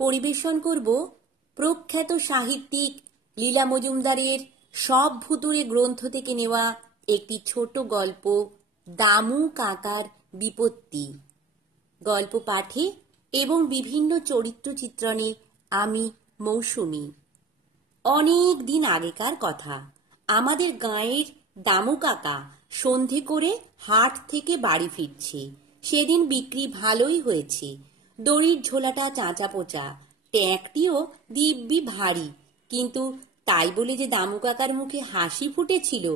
পরিবেশন করব প্রখ্যাত সাহিত্যিক লীলা মজুমদারের সব ভুতুড়ে গ্রন্থ থেকে নেওয়া একটি ছোট গল্প, দামু কাকার বিপত্তি। গল্প পাঠে এবং বিভিন্ন চরিত্র চিত্রণে আমি মৌসুমী। অনেক দিন আগেকার কথা। আমাদের গাঁয়ের দামু কাকা সন্ধে করে হাট থেকে বাড়ি ফিরছে। সেদিন বিক্রি ভালোই হয়েছে। দড়ির ঝোলাটা চাঁচা পোচা, ট্যাঁকটিও দিব্যি ভারী। কিন্তু তাই বলে যে দামু কাকার মুখে হাসি ফুটেছিল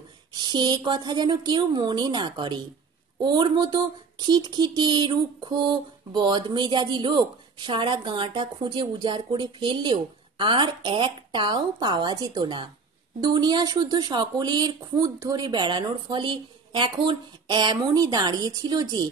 সে কথা যেন কেউ মনে না করে। ওর মতো খিটখিটে রুক্ষ বদমেজাজি লোক সারা গাঁটা খুঁজে উজাড় করে ফেললেও আর একটাও পাওয়া যেত না। দুনিয়া শুদ্ধ সকলের খুঁত ধরে বেড়ানোর ফলে এখন এমনই দাঁড়িয়েছিল যে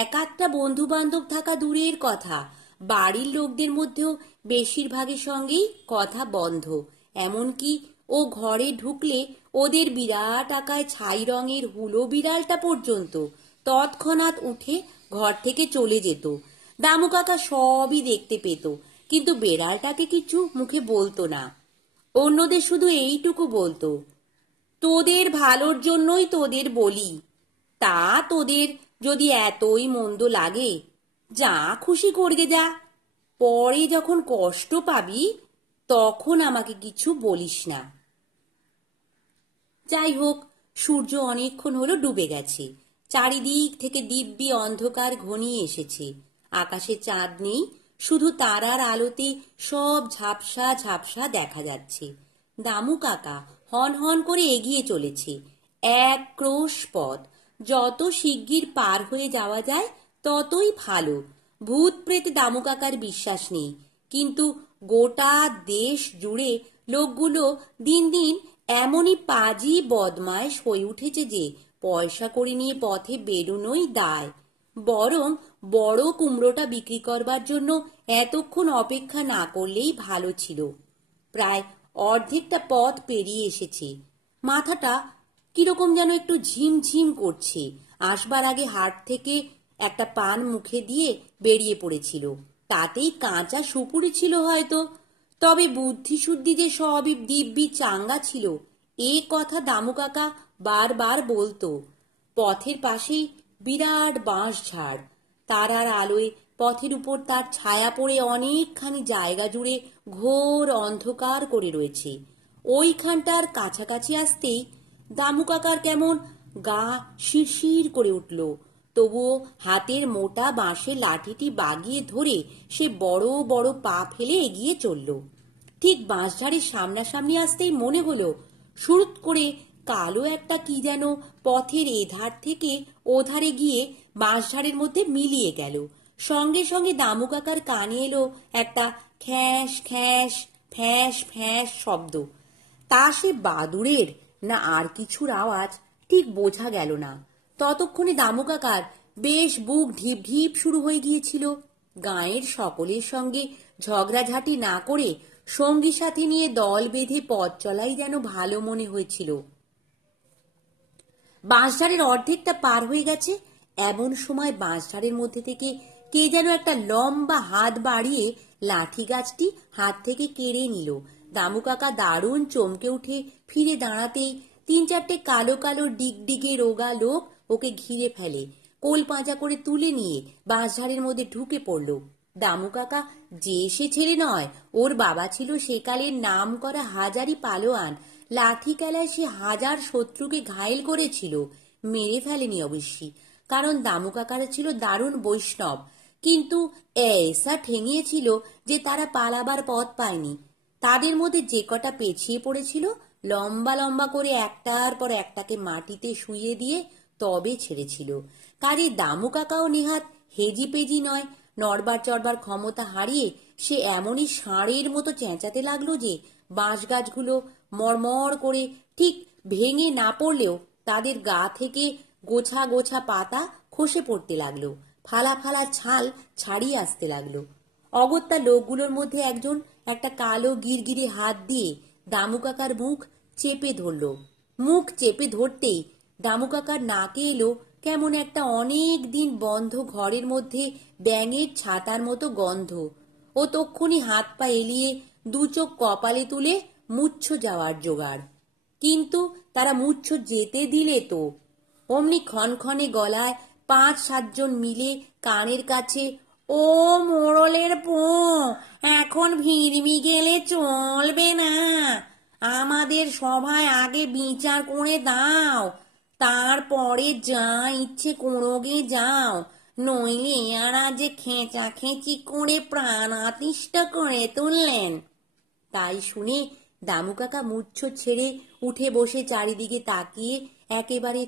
এক একটা বন্ধু বান্ধব থাকা দূরের কথা, বাড়ির লোকদের মধ্যেও বেশিরভাগের সঙ্গেই কথা বন্ধ। এমনকি ও ঘরে ঢুকলে ওদের বিরাট আকায় ছাই রঙের হুলো বিড়ালটা পর্যন্ত তৎক্ষণাৎ উঠে ঘর থেকে চলে যেত। দামু কাকা সবই দেখতে পেত, কিন্তু বেড়ালটাকে কিছু মুখে বলতো না। অন্যদের শুধু এইটুকু বলতো, তোদের ভালোর জন্যই তোদের বলি। তা তোদের যদি এতই মন্দ লাগে যা খুশি করগে যা, পরে যখন কষ্ট পাবি তখন আমাকে কিছু বলিস না। যাই হোক, সূর্য অনেকক্ষণ হলো ডুবে গেছে। চারিদিক থেকে দিব্যি অন্ধকার ঘনিয়ে এসেছে। আকাশে চাঁদ নেই, শুধু তারার আলোতে সব ঝাপসা ঝাপসা দেখা যাচ্ছে। দামু কাকা হন হন করে এগিয়ে চলেছে। এক ক্রোশ পথ, যত শিগগির পার হয়ে যাওয়া যায় ততই ভালো। ভূত প্রেতে দামু কাকার বিশ্বাস নেই, কিন্তু গোটা দেশ জুড়ে লোকগুলো দিন দিন এমনই পাজি বদমাইশ হয়ে উঠেছে যে পয়সা কড়ি নিয়ে পথে বেরোনোই দায়। বরং বড় কুমড়োটা বিক্রি করবার জন্য এতক্ষণ অপেক্ষা না করলেই ভালো ছিল। প্রায় অর্ধেকটা পথ পেরিয়ে এসেছে। মাথাটা কিরকম যেন একটু ঝিমঝিম করছে। আসবার আগে হাট থেকে একটা পান মুখে দিয়ে বেরিয়ে পড়েছিল। তাতেই কাঁচা সুপুরি ছিল হয়তো। তবে বুদ্ধি শুদ্ধি যে সবই দিব্যি চাঙ্গা ছিল এ কথা দামু কাকা বারবার বলতো। পথের পাশেই বিরাট বাঁশ ঝাড়। তারার আলোয় পথের উপর তার ছায়া পড়ে অনেকখানি জায়গা জুড়ে ঘোর অন্ধকার করে রয়েছে। ওইখানটার কাছাকাছি আসতেই দামু কাকার কেমন গা শিরশির করে উঠল। তবুও হাতের মোটা বাঁশের লাঠিটি বাগিয়ে ধরে সে বড় বড় পা ফেলে এগিয়ে চলল। ঠিক বাঁশঝাড়ের সামনাসামনি আসতেই মনে হলো শুরুত করে কালো একটা কি যেন পথের এধার থেকে ওধারে গিয়ে বাঁশঝাড়ের মধ্যে মিলিয়ে গেল। সঙ্গে সঙ্গে দামু কাকার কানে এলো একটা খ্যাঁস খ্যাঁস ফ্যাঁস ফ্যাঁস শব্দ। তা সে বাদুড়ের না আর কিছুর আওয়াজ ঠিক বোঝা গেল না। ততক্ষণে দামু কাকার বেশ বুক ঢিপ ঢিপ শুরু হয়ে গিয়েছিল। গাঁয়ের সকলের সঙ্গে ঝগড়াঝাটি না করে সঙ্গী সাথী নিয়ে দল বেঁধে পথ চলাই যেন ভালো মনে হয়েছিল। বাঁশঝাড়ের অর্ধেকটা পার হয়ে গেছে। এমন সময় বাঁশঝাড়ের মধ্যে থেকে কে যেন একটা লম্বা হাত বাড়িয়ে লাঠি গাছটি হাত থেকে কেড়ে নিল। দামু কাকা দারুণ চমকে উঠে ফিরে দাঁড়াতেই তিন চারটে কালো কালো ডিগডিগে রোগা লোক ওকে ঘিরে ফেলে, কোল পাঁজা করে তুলে নিয়ে বাঁশঝাড়ের মধ্যে ঢুকে পড়ল। দামু কাকা যে সে ছেলে নয়, ওর বাবা ছিল সেকালের নাম করা হাজারি পালোয়ান। লাঠি খেলায় সে হাজার শত্রুকে ঘায়েল করেছিল, মেরে ফেলেনি অবশ্যই, কারণ দামু কাকারা ছিল দারুণ বৈষ্ণব। কিন্তু এসা ঠেঙিয়েছিল যে তারা পালাবার পথ পায়নি। তাদের মধ্যে যে কটা পেছিয়ে পড়েছিল লম্বা লম্বা করে একটার পর একটাকে মাটিতে শুইয়ে দিয়ে তবে ছেড়েছিল। কাজে দামু কাকাও নেহাত হেজি পেজি নয়। নড়বার চড়বার ক্ষমতা হারিয়ে সে এমনই ষাঁড়ের মতো চেঁচাতে লাগলো যে বাঁশ গাছগুলো মরমর করে ঠিক ভেঙে না পড়লেও তাদের গা থেকে গোছা গোছা পাতা খসে পড়তে লাগলো, ফালা ফালা ছাল ছাড়িয়ে আসতে লাগলো। অগত্যা লোকগুলোর মধ্যে একজন একটা কালো গিরগিরে হাত দিয়ে দামু কাকার মুখ চেপে ধরল। মুখ চেপে ধরতেই দামু কাকার নাকে এলো কেমন একটা অনেক দিন বন্ধ ঘরের মধ্যে ব্যাঙের ছাতার মতো গন্ধ। ও তক্ষুনি হাত পা এলিয়ে দু চোখ কপালে তুলে মুচ্ছ যাওয়ার জোগাড়। কিন্তু তারা মুচ্ছ যেতে দিলে তো অমনি ক্ষণক্ষণে গলায় ৫-৭ জন মিলে কানের কাছে, ও মোড়লের পো, এখন ভিড়মি গেলে চলবে না, আমাদের সভায় আগে বিচার করে দাও, তারপরে যা ইচ্ছে কোরোগে যাও, নইলে এরা যে খেঁচাখেঁচি করে প্রাণ আতিষ্ঠ করে তুললেন। তাই শুনে দামু কাকা মুচ্ছ ছেড়ে উঠে বসে চারিদিকে তাকিয়ে একেবারে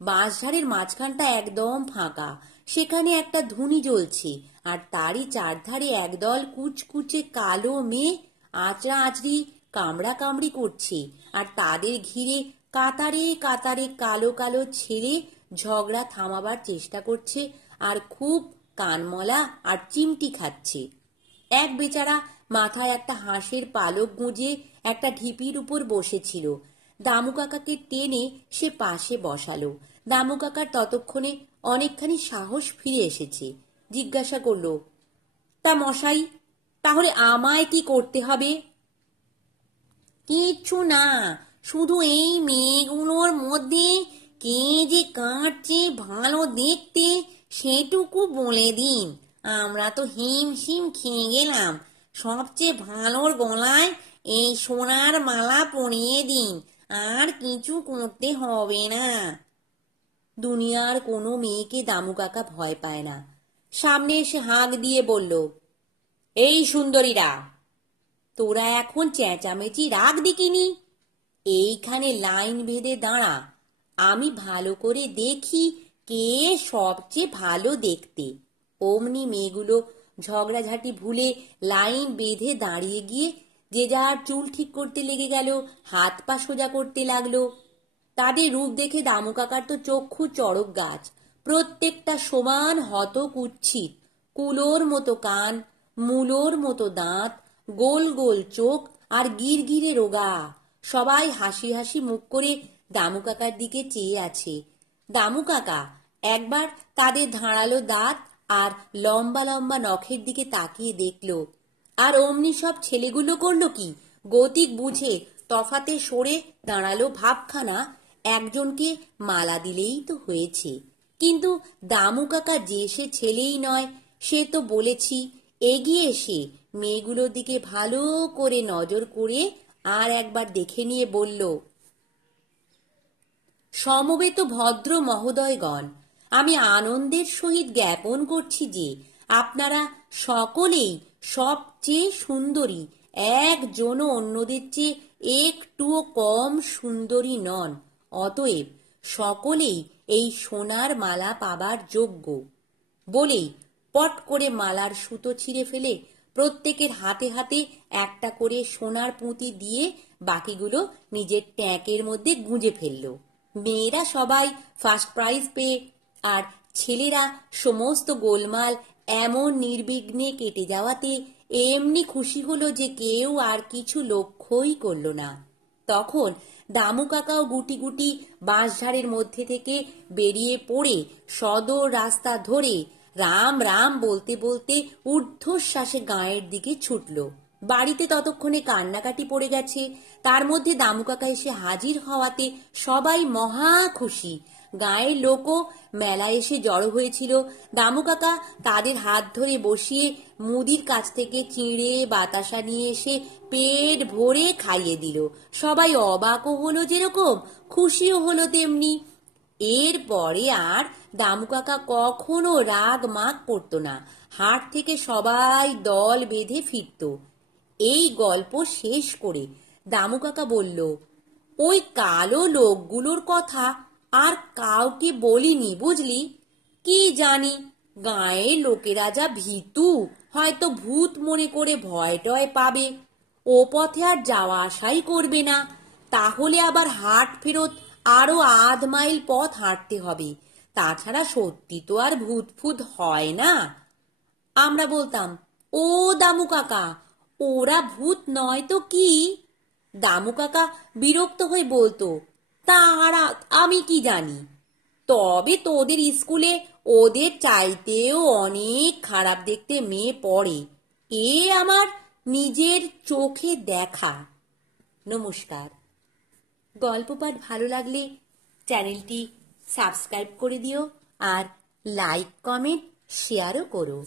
বাঁশঝাড়ের মাঝখানটা একদম ফাঁকা, সেখানে একটা ধুনি জ্বলছে, আর তারই চারধারে একদল কুচকুচে কালো মেয়ে আঁচড়া আঁচড়ি কামড়া কামড়ি করছে, আর তাদের ঘিরে কাতারে কাতারে কালো কালো ছেলে ঝগড়া থামাবার চেষ্টা করছে আর খুব কানমলা আর চিমটি খাচ্ছে। এক বেচারা মাথায় একটা হাঁসের পালক গুঁজে একটা ঢিপির উপর বসেছিল। দামু কাকাকে টেনে সে পাশে বসালো। দামু কাকার ততক্ষণে অনেকখানি সাহস ফিরে এসেছে। জিজ্ঞাসা করল, তা মশাই, তাহলে আমায় কি করতে হবে? কিচ্ছু না, শুধু এই মেয়েগুলোর মধ্যে কে যে কাঁদছে ভালো দেখতে সেটুকু বলে দিন। আমরা তো হিমশিম খেয়ে গেলাম, সবচেয়ে ভালোর গলায় এই সোনার মালা পরিয়ে দিন, আর কিছু করতে হবে না। দুনিয়ার কোনো মেয়েকে দামু কাকা ভয় পায় না। সামনে এসে হাঁক দিয়ে বলল, এই সুন্দরীরা, তোরা এখন চেঁচামেচি রাগ দিকিনি, এইখানে লাইন বেঁধে দাঁড়া, আমি ভালো করে দেখি কে সবচেয়ে ভালো দেখতে। অমনি মেয়েগুলো ঝগড়াঝাটি ভুলে লাইন বেঁধে দাঁড়িয়ে গিয়ে যে যার চুল ঠিক করতে লেগে গেল, হাত পা সোজা করতে লাগলো। তাদের রূপ দেখে দামু কাকার তো চক্ষু চড়ক গাছ, প্রত্যেকটা সমান হত কুচ্ছিত, কুলোর মতো কান, মূলোর মতো দাঁত, গোল গোল চোখ আর গিরগিরে রোগা। সবাই হাসি হাসি মুখ করে দামু কাকার দিকে চেয়ে আছে। দামু কাকা একবার তাদের ধারালো দাঁত আর লম্বা লম্বা নখের দিকে তাকিয়ে দেখল, আর অমনি সব ছেলেগুলো করলো কি, গতিক বুঝে তফাতে সরে দাঁড়ালো ভাবখানা, একজনকে মালা দিলেই তো হয়েছে। কিন্তু দামু কাকা যে সে ছেলেই নয়, সে তো বলেছি। এগিয়ে এসে মেয়েগুলোর দিকে ভালো করে নজর করে আর একবার দেখে নিয়ে বলল, সমবেত ভদ্র মহোদয়গণ, আমি আনন্দের সহিত জ্ঞাপন করছি যে আপনারা সকলেই সবচেয়ে সুন্দরী, একজনও অন্যদের চেয়ে একটুও কম সুন্দরী নন। অতএব সকলেই এই সোনার মালা পাবার যোগ্য। বলেই পট করে মালার সুতো ছিঁড়ে ফেলে প্রত্যেকের হাতে হাতে একটা করে সোনার পুঁতি দিয়ে বাকিগুলো নিজের ট্যাঁকের মধ্যে গুঁজে ফেলল। মেয়েরা সবাই ফার্স্ট প্রাইজ পেয়ে আর ছেলেরা সমস্ত গোলমাল এমন নির্বিঘ্নে কেটে যাওয়াতে এমনি খুশি হলো যে কেউ আর কিছু লক্ষ্যই করল না। তখন দামু কাকাও গুটি গুটি বাঁশঝাড়ের মধ্যে থেকে বেরিয়ে পড়ে সদর রাস্তা ধরে রাম রাম বলতে বলতে ঊর্ধ্বশ্বাসে গাঁয়ের দিকে ছুটল। বাড়িতে ততক্ষণে কান্নাকাটি পড়ে গেছে। তার মধ্যে দামু কাকা এসে হাজির হওয়াতে সবাই মহা খুশি। গাঁয়ের লোকও মেলা এসে জড়ো হয়েছিল। দামু কাকা তাদের হাত ধরে বসিয়ে মুদির কাছ থেকে চিঁড়ে বাতাসা নিয়ে এসে পেট ভরে খাইয়ে দিল। সবাই অবাকও হলো যেরকম, খুশিও হলো তেমনি। এরপরে আর দামু কাকা কখনো রাগ মাগ করতো না। হাট থেকে সবাই দল বেঁধে ফিরত। এই গল্প শেষ করে দামু কাকা বলল, ওই কালো লোকগুলোর কথা আর কাউকে বলিনি, বুঝলি? কি জানি গাঁয়ের লোকেরা যা ভীতু, হয়তো ভূত মনে করে ভয় টয় পাবে, ও পথে আর যাওয়া আসাই করবে না। তাহলে আবার হাট ফেরত আরো 1/2 মাইল পথ হাঁটতে হবে। তাছাড়া সত্যি তো আর ভূত ফুত হয় না। আমরা বলতাম, ও দামু কাকা, ওরা ভূত নয় তো কি? দামু কাকা বিরক্ত হয়ে বলতো, তারা আমি কি জানি, তবে তোদের স্কুলে ওদের চাইতেও অনেক খারাপ দেখতে মেয়ে পড়ে। এ আমার নিজের চোখে দেখা। নমস্কার। গল্প পাঠ ভালো লাগলে চ্যানেলটি সাবস্ক্রাইব করে দিও আর লাইক কমেন্ট শেয়ারও করো।